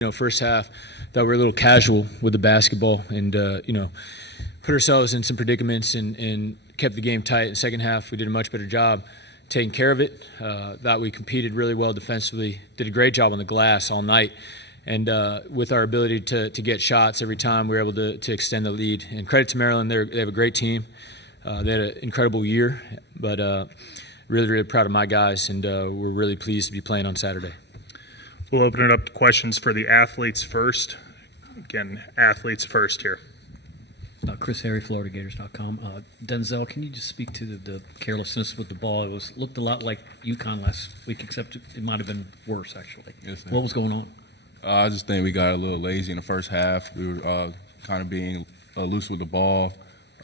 First half, thought we were a little casual with the basketball and, put ourselves in some predicaments and kept the game tight. In the second half, we did a much better job taking care of it. Thought we competed really well defensively, did a great job on the glass all night. And with our ability to get shots every time, we were able to extend the lead. And credit to Maryland, they have a great team. They had an incredible year, but really, really proud of my guys, and we're really pleased to be playing on Saturday. We'll open it up to questions for the athletes first. Again, athletes first here. Chris Harry, FloridaGators.com. Denzel, can you just speak to the carelessness with the ball? It looked a lot like UConn last week, except it might have been worse, actually. Yes, sir. What was going on? I just think we got a little lazy in the first half. We were kind of being loose with the ball,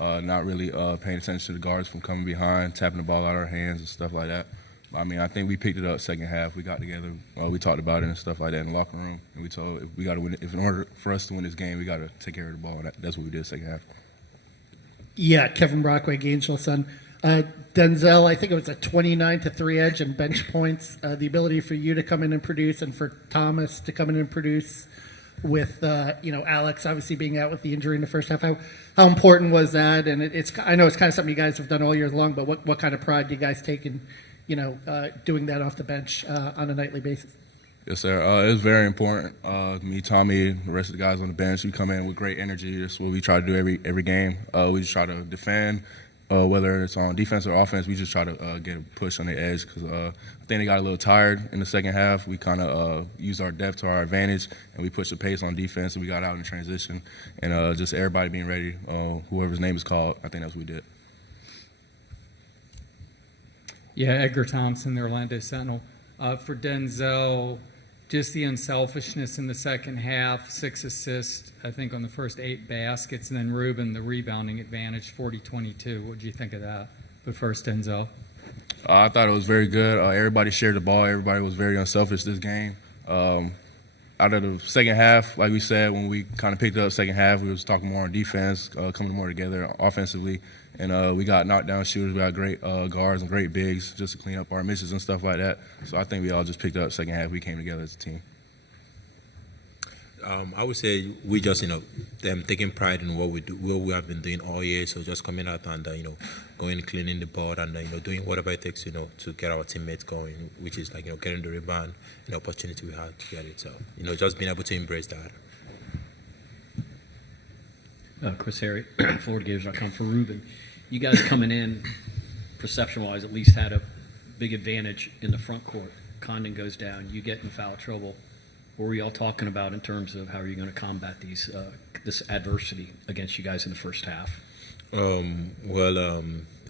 not really paying attention to the guards from coming behind, tapping the ball out of our hands and stuff like that. I think we picked it up second half. We got together, we talked about it and stuff like that in the locker room, and we told if we got to win, if in order for us to win this game, we got to take care of the ball. And that's what we did second half. Yeah, Kevin Brockway, Gainesville Sun. Denzel, I think it was a 29-3 edge and bench points. The ability for you to come in and produce, and for Thomas to come in and produce, with Alex obviously being out with the injury in the first half. How important was that? And I know it's kind of something you guys have done all year long, but what kind of pride do you guys take in doing that off the bench on a nightly basis? Yes, sir. It was very important. Me, Tommy, the rest of the guys on the bench, we come in with great energy. That's what we try to do every game. We just try to defend, whether it's on defense or offense. We just try to get a push on the edge because I think they got a little tired in the second half. We kind of used our depth to our advantage, and we pushed the pace on defense, and we got out in transition. And just everybody being ready, whoever's name is called, I think that's what we did. Yeah, Edgar Thompson, the Orlando Sentinel. For Denzel, just the unselfishness in the second half, 6 assists, I think, on the first 8 baskets, and then Rueben, the rebounding advantage, 40-22. What did you think of that? But first, Denzel. I thought it was very good. Everybody shared the ball. Everybody was very unselfish this game. Out of the second half, like we said, when we kind of picked up second half, we was talking more on defense, coming more together offensively. And we got knockdown shooters. We got great guards and great bigs just to clean up our misses and stuff like that. So I think we all just picked up second half. We came together as a team. I would say we just, them taking pride in what we do, what we have been doing all year. So just coming out and, going cleaning the board and, doing whatever it takes, to get our teammates going, which is like, getting the rebound, opportunity we had to get it. So, just being able to embrace that. Chris Harry, FloridaGators.com. For Rueben, you guys coming in, perception-wise, at least had a big advantage in the front court. Condon goes down, you get in foul trouble. What were y'all talking about in terms of how are you going to combat this adversity against you guys in the first half?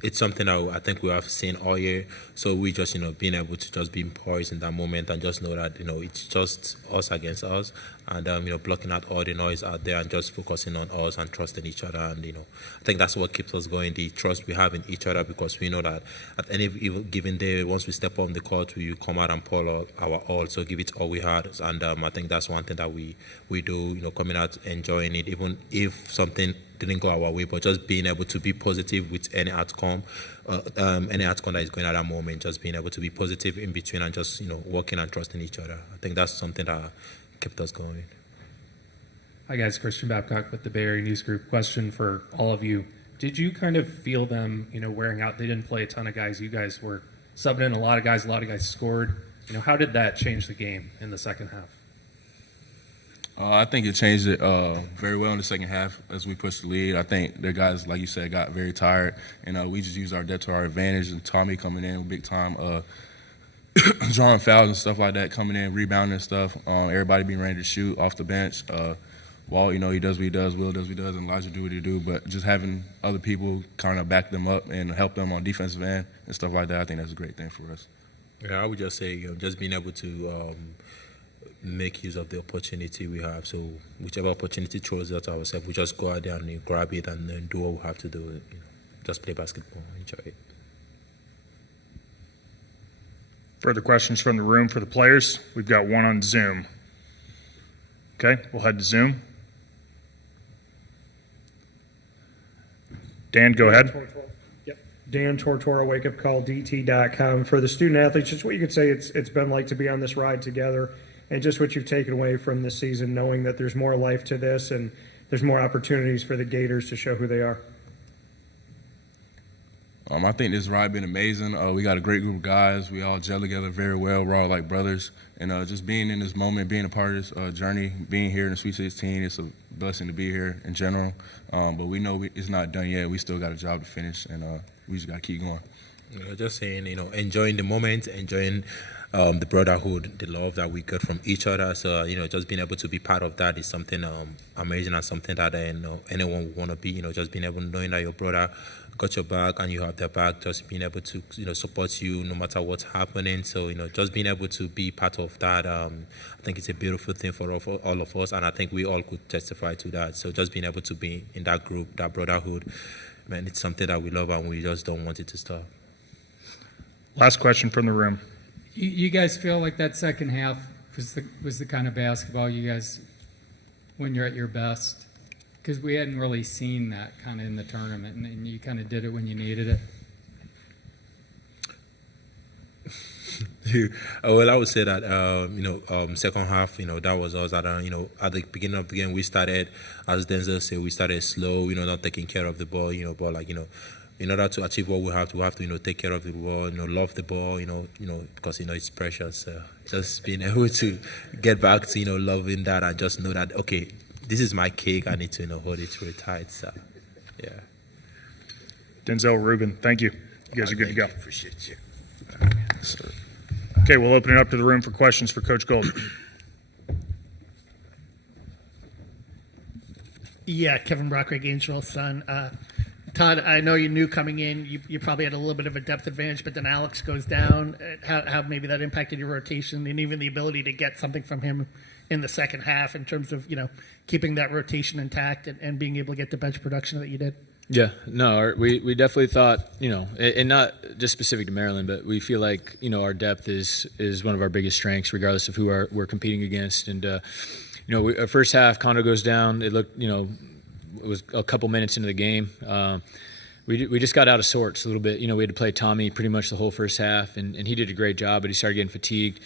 It's something that I think we have seen all year. So we just, being able to just be poised in that moment and just know that, it's just us against us and, blocking out all the noise out there and just focusing on us and trusting each other. And, I think that's what keeps us going, the trust we have in each other, because we know that at any given day, once we step on the court, we come out and pour our all, so give it all we had. And I think that's one thing that we do, coming out, enjoying it, even if something didn't go our way, but just being able to be positive with any outcome that is going at that moment, just being able to be positive in between and just, working and trusting each other. I think that's something that kept us going. Hi guys, Christian Babcock with the Bay Area News Group. Question for all of you. Did you kind of feel them, wearing out? They didn't play a ton of guys. You guys were subbing in a lot of guys scored. How did that change the game in the second half? I think it changed it very well in the second half as we pushed the lead. I think their guys, like you said, got very tired, and we just used our depth to our advantage. And Tommy coming in with big time, drawing fouls and stuff like that, coming in, rebounding and stuff. Everybody being ready to shoot off the bench. Wall, he does what he does. Will does what he does, and Elijah do what he do. But just having other people kind of back them up and help them on defensive end and stuff like that, I think that's a great thing for us. Yeah, I would just say just being able to make use of the opportunity we have. So whichever opportunity throws out ourselves, we just go out there and grab it and then do what we have to do. Just play basketball, enjoy it. Further questions from the room for the players? We've got one on Zoom. Okay, we'll head to Zoom. Dan, go ahead. Yep. Dan Tortora, wakeupcalldt.com. For the student athletes, just what you could say it's been like to be on this ride together. and just what you've taken away from this season, knowing that there's more life to this and there's more opportunities for the Gators to show who they are. I think this ride been amazing. We got a great group of guys. We all gel together very well. We're all like brothers. And just being in this moment, being a part of this journey, being here in the Sweet 16, it's a blessing to be here in general. But we know it's not done yet. We still got a job to finish, and we just got to keep going. Just saying, enjoying the moment, enjoying the brotherhood, the love that we got from each other. So, just being able to be part of that is something amazing and something that anyone would want to be. Just being able to knowing that your brother got your back and you have their back, just being able to support you no matter what's happening. So just being able to be part of that, I think it's a beautiful thing for all of us, and I think we all could testify to that. So just being able to be in that group, that brotherhood, man, it's something that we love and we just don't want it to stop. Last question from the room. You guys feel like that second half was the kind of basketball you guys, when you're at your best? Because we hadn't really seen that kind of in the tournament, and you kind of did it when you needed it. Well, I would say that second half, that was us. At the beginning of the game, we started, as Denzel said, we started slow. Not taking care of the ball. But in order to achieve what we have to take care of the ball. Love the ball. Because it's precious. So just being able to get back to loving that and just know that okay, this is my cake. I need to hold it really tight. So, yeah. Denzel, Rueben, thank you. You guys are good to go. Appreciate you. Okay, we'll open it up to the room for questions for Coach Gold. Yeah, Kevin Brockway, Gainesville's son. Todd, I know you knew coming in, you probably had a little bit of a depth advantage, but then Alex goes down. How maybe that impacted your rotation and even the ability to get something from him in the second half in terms of, keeping that rotation intact and being able to get the bench production that you did? Yeah, no, we definitely thought, and not just specific to Maryland, but we feel like, our depth is one of our biggest strengths, regardless of who we're competing against. And, our first half, Kondo goes down. It looked, it was a couple minutes into the game. We just got out of sorts a little bit. We had to play Tommy pretty much the whole first half, and he did a great job, but he started getting fatigued.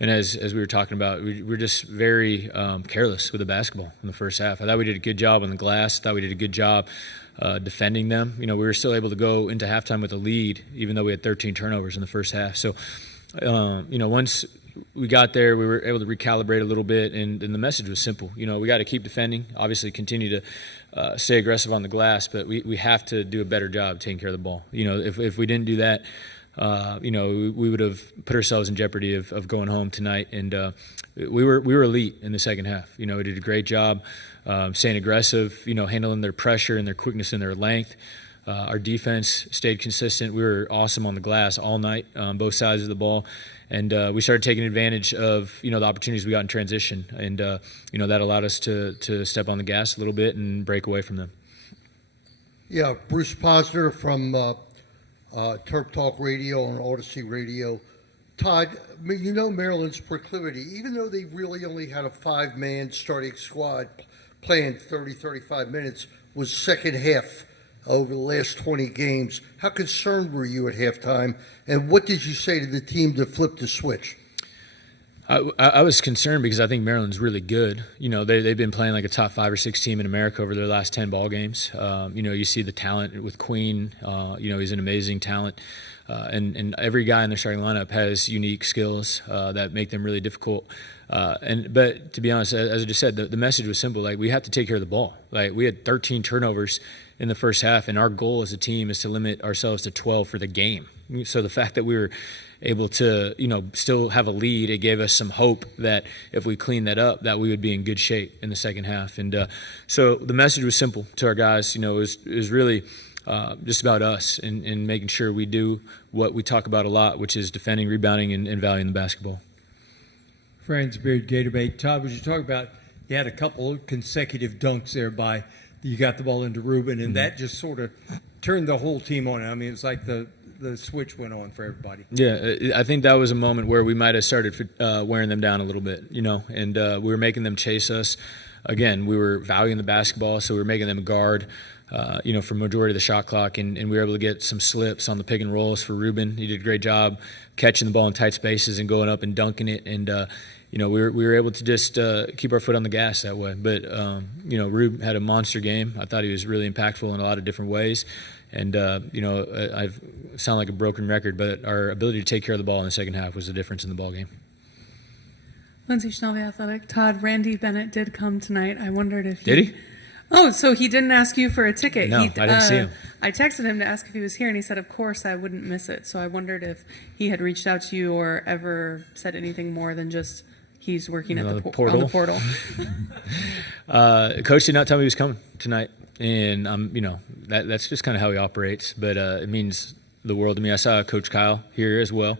And as we were talking about, we were just very careless with the basketball in the first half. I thought we did a good job on the glass. I thought we did a good job defending them. We were still able to go into halftime with a lead, even though we had 13 turnovers in the first half. So, once we got there, we were able to recalibrate a little bit, and the message was simple. We got to keep defending, obviously continue to stay aggressive on the glass, but we have to do a better job taking care of the ball. If we didn't do that, we would have put ourselves in jeopardy of going home tonight. And we were elite in the second half. We did a great job staying aggressive, handling their pressure and their quickness and their length. Our defense stayed consistent. We were awesome on the glass all night, both sides of the ball. And we started taking advantage of, the opportunities we got in transition. And, that allowed us to step on the gas a little bit and break away from them. Yeah, Bruce Posner from Terp Talk Radio and Odyssey Radio. Todd, Maryland's proclivity, even though they really only had a 5-man starting squad playing 30, 35 minutes, was second half over the last 20 games. How concerned were you at halftime, and what did you say to the team to flip the switch? I was concerned because I think Maryland's really good. They've been playing like a top 5 or 6 team in America over their last 10 ball games. You see the talent with Queen. He's an amazing talent. And every guy in their starting lineup has unique skills that make them really difficult. But to be honest, as I just said, the message was simple. Like, we have to take care of the ball. Like, we had 13 turnovers in the first half, and our goal as a team is to limit ourselves to 12 for the game. So the fact that we were able to, still have a lead, it gave us some hope that if we cleaned that up, that we would be in good shape in the second half. And so the message was simple to our guys. It was really just about us and making sure we do what we talk about a lot, which is defending, rebounding, and valuing the basketball. Franz Beard, Gatorade. Todd, was you talking about you had a couple of consecutive dunks there you got the ball into Rueben, and that just sort of turned the whole team on. I mean, it was like the switch went on for everybody. Yeah, I think that was a moment where we might have started wearing them down a little bit, and we were making them chase us. Again, we were valuing the basketball, so we were making them guard. for majority of the shot clock, and we were able to get some slips on the pick and rolls for Rueben. He did a great job catching the ball in tight spaces and going up and dunking it, and we were able to just keep our foot on the gas that way. But Rube had a monster game. I thought he was really impactful in a lot of different ways, and I sound like a broken record, but our ability to take care of the ball in the second half was the difference in the ball game. Lindsay Schnell, The Athletic. Todd, Randy Bennett did come tonight. I wondered if Did he? Oh, so he didn't ask you for a ticket? No, I didn't see him. I texted him to ask if he was here, and he said, of course, I wouldn't miss it. So I wondered if he had reached out to you or ever said anything more than just he's working at the portal. on the portal. Coach did not tell me he was coming tonight, and that's just kind of how he operates. But it means the world to me. I saw Coach Kyle here as well.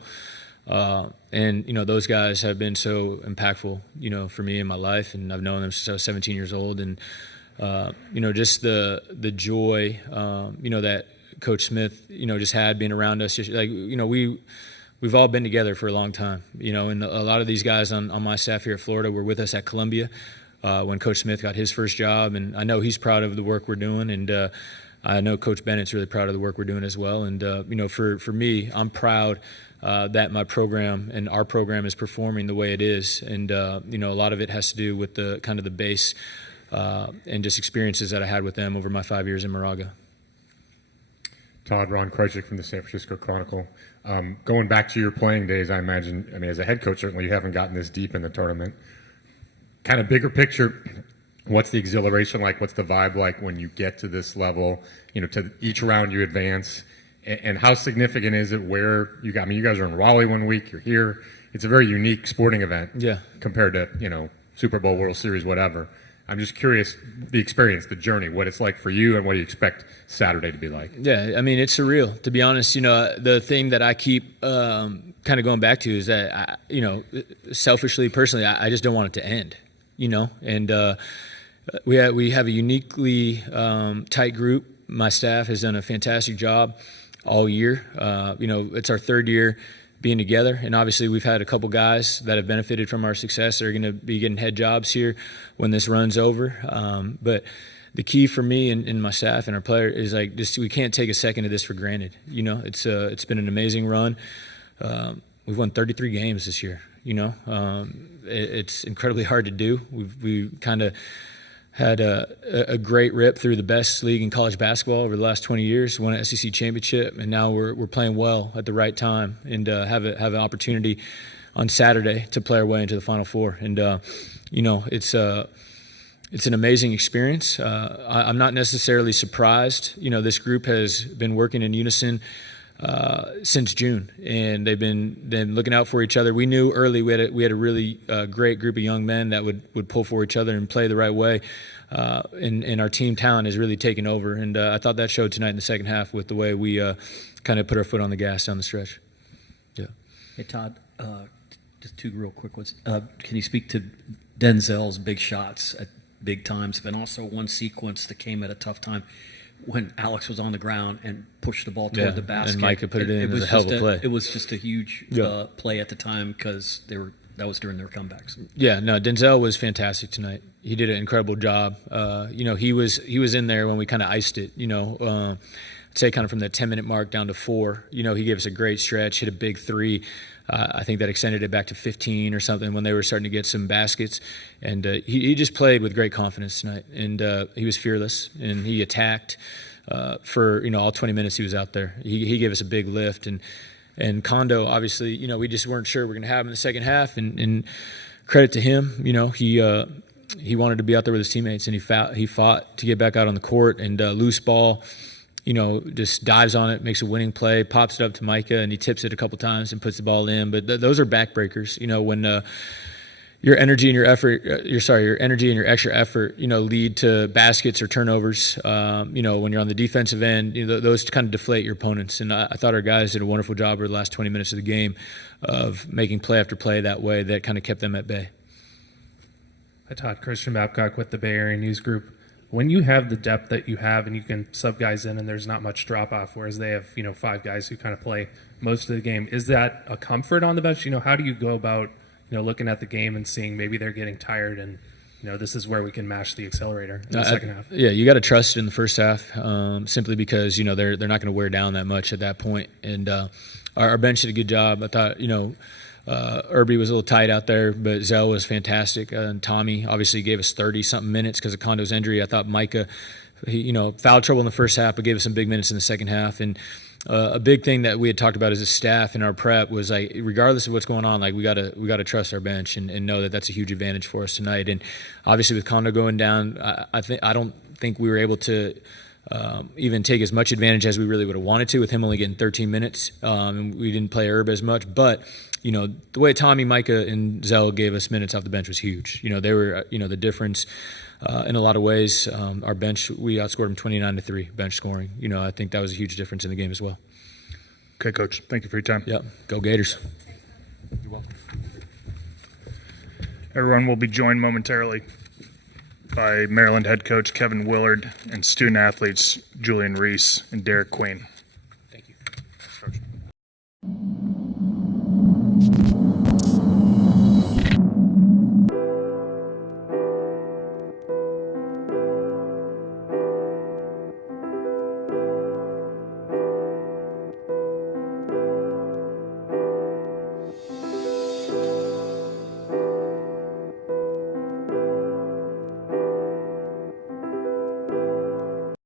And those guys have been so impactful, for me in my life, and I've known them since I was 17 years old. And just the joy, that Coach Smith, just had being around us. We've all been together for a long time, and a lot of these guys on my staff here at Florida were with us at Columbia when Coach Smith got his first job, and I know he's proud of the work we're doing, and I know Coach Bennett's really proud of the work we're doing as well. And for me, I'm proud that my program and our program is performing the way it is, and a lot of it has to do with the kind of the base and just experiences that I had with them over my 5 years in Moraga. Todd, Ron Krejcik from the San Francisco Chronicle. Going back to your playing days, I imagine, as a head coach, certainly you haven't gotten this deep in the tournament. Kind of bigger picture, what's the exhilaration like? What's the vibe like when you get to this level? To each round you advance, and how significant is it where you got? You guys are in Raleigh one week, you're here. It's a very unique sporting event, compared to Super Bowl, World Series, whatever. I'm just curious, the experience, the journey, what it's like for you, and what do you expect Saturday to be like? Yeah, it's surreal, to be honest. The thing that I keep kind of going back to is that, selfishly, personally, I just don't want it to end, And we have a uniquely tight group. My staff has done a fantastic job all year. It's our third year being together, and obviously we've had a couple guys that have benefited from our success that are going to be getting head jobs here when this runs over. But the key for me and my staff and our player is we can't take a second of this for granted. It's been an amazing run. We've won 33 games this year. It's incredibly hard to do. We kind of had a great rip through the best league in college basketball over the last 20 years, won an SEC championship, and now we're playing well at the right time, and have an opportunity on Saturday to play our way into the Final Four. And it's an amazing experience. I'm not necessarily surprised. This group has been working in unison since June, and they've been looking out for each other. We knew early we had a really great group of young men that would pull for each other and play the right way. And our team talent has really taken over, and I thought that showed tonight in the second half with the way we kind of put our foot on the gas down the stretch. Yeah. Hey Todd, just two real quick ones. Can you speak to Denzel's big shots at big times, but also one sequence that came at a tough time when Alex was on the ground and pushed the ball toward the basket? And Micah put it in. It was a hell of a play. It was just a huge play at the time because that was during their comebacks. Yeah, no, Denzel was fantastic tonight. He did an incredible job. He was in there when we kind of iced it. I'd say kind of from the 10-minute mark down to 4. He gave us a great stretch, hit a big 3. I think that extended it back to 15 or something when they were starting to get some baskets. And he just played with great confidence tonight. And he was fearless, and he attacked for all 20 minutes he was out there. He gave us a big lift. And Kondo, obviously, we just weren't sure we're going to have him in the second half. And credit to him, he wanted to be out there with his teammates, and he fought to get back out on the court. And loose ball, just dives on it, makes a winning play, pops it up to Micah, and he tips it a couple times and puts the ball in. But those are backbreakers. When your energy and your effort, your energy and your extra effort, lead to baskets or turnovers. When you're on the defensive end, those kind of deflate your opponents. And I thought our guys did a wonderful job over the last 20 minutes of the game of making play after play that way that kind of kept them at bay. Hi, Todd. Christian Babcock with the Bay Area News Group. When you have the depth that you have and you can sub guys in and there's not much drop-off, whereas they have, 5 guys who kind of play most of the game, is that a comfort on the bench? How do you go about, looking at the game and seeing maybe they're getting tired and this is where we can mash the accelerator in the second half? Yeah, you got to trust it in the first half, simply because they're not going to wear down that much at that point. And our bench did a good job. I thought Irby was a little tight out there, but Zell was fantastic. And Tommy obviously gave us 30-something minutes because of Kondo's injury. I thought Micah, foul trouble in the first half, but gave us some big minutes in the second half. And a big thing that we had talked about as a staff in our prep was, like, regardless of what's going on, like, we gotta trust our bench and know that that's a huge advantage for us tonight. And obviously with Kondo going down, I don't think we were able to even take as much advantage as we really would have wanted to, with him only getting 13 minutes. And we didn't play Herb as much, but the way Tommy, Micah, and Zell gave us minutes off the bench was huge. They were the difference. In a lot of ways, our bench, we outscored them 29-3 bench scoring. I think that was a huge difference in the game as well. Okay, Coach. Thank you for your time. Yep. Go Gators. You're welcome. Everyone will be joined momentarily by Maryland head coach Kevin Willard and student athletes Julian Reese and Derek Queen.